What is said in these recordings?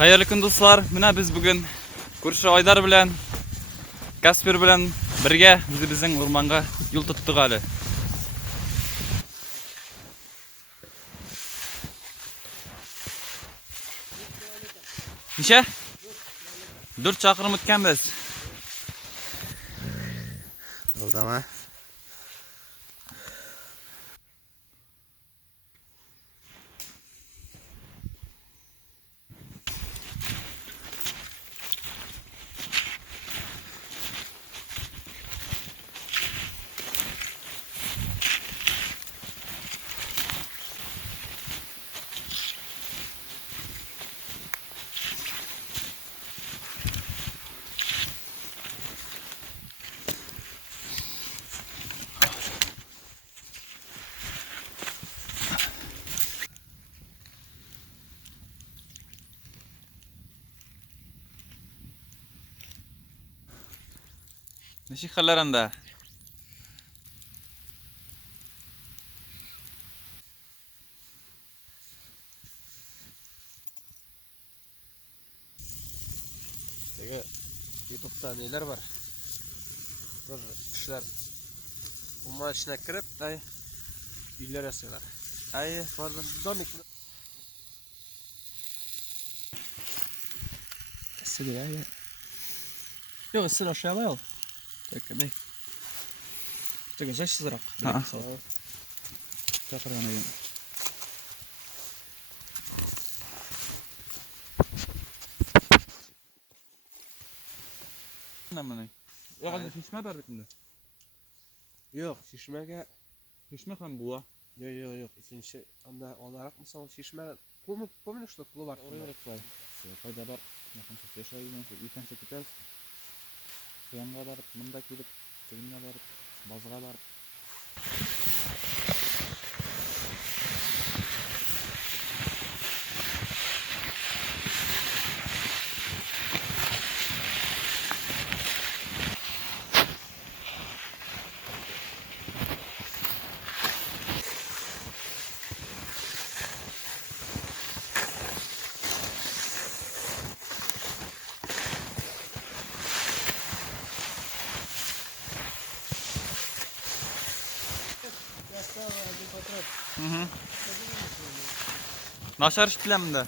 Hayırlı gün dostlar. Mine biz bugün Kurşu Aydar bilen Kasper bilen birge bizning ormanga yol tuttuk hali. Neçe? 4 çakırım o'tganmiz. Yo'ldama. Neçe xillarında? YouTube'da neler var? Bir kişiler umma içine kirip uylar yapıyorlar. Ay, Donik. Seni ya. Yok, sen aşağıya al. Tekrar. Tekrar zaş sırak. Ha. Çakırgan ayım. Namını. Oğlum şişme bar bitinde. Yok, şişmege. Şişme ham buğa. Yok. İkinci anda olarak mesela şişme помнишь, что pulu var? Oraya bıraklar. Kayda bar. Yakın çok yaşayın. İlken çekeceğiz. Yanına barıp, mında kilip, tübününe barıp, bazığa barıp. Naşar iştileminde.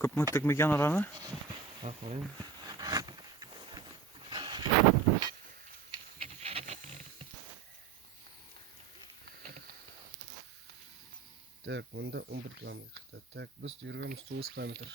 Köp mü öttük mekan oranı? Aferin. Так, bunda 11 kilometre. Tak, biz yürüyoruz 9 kilometre.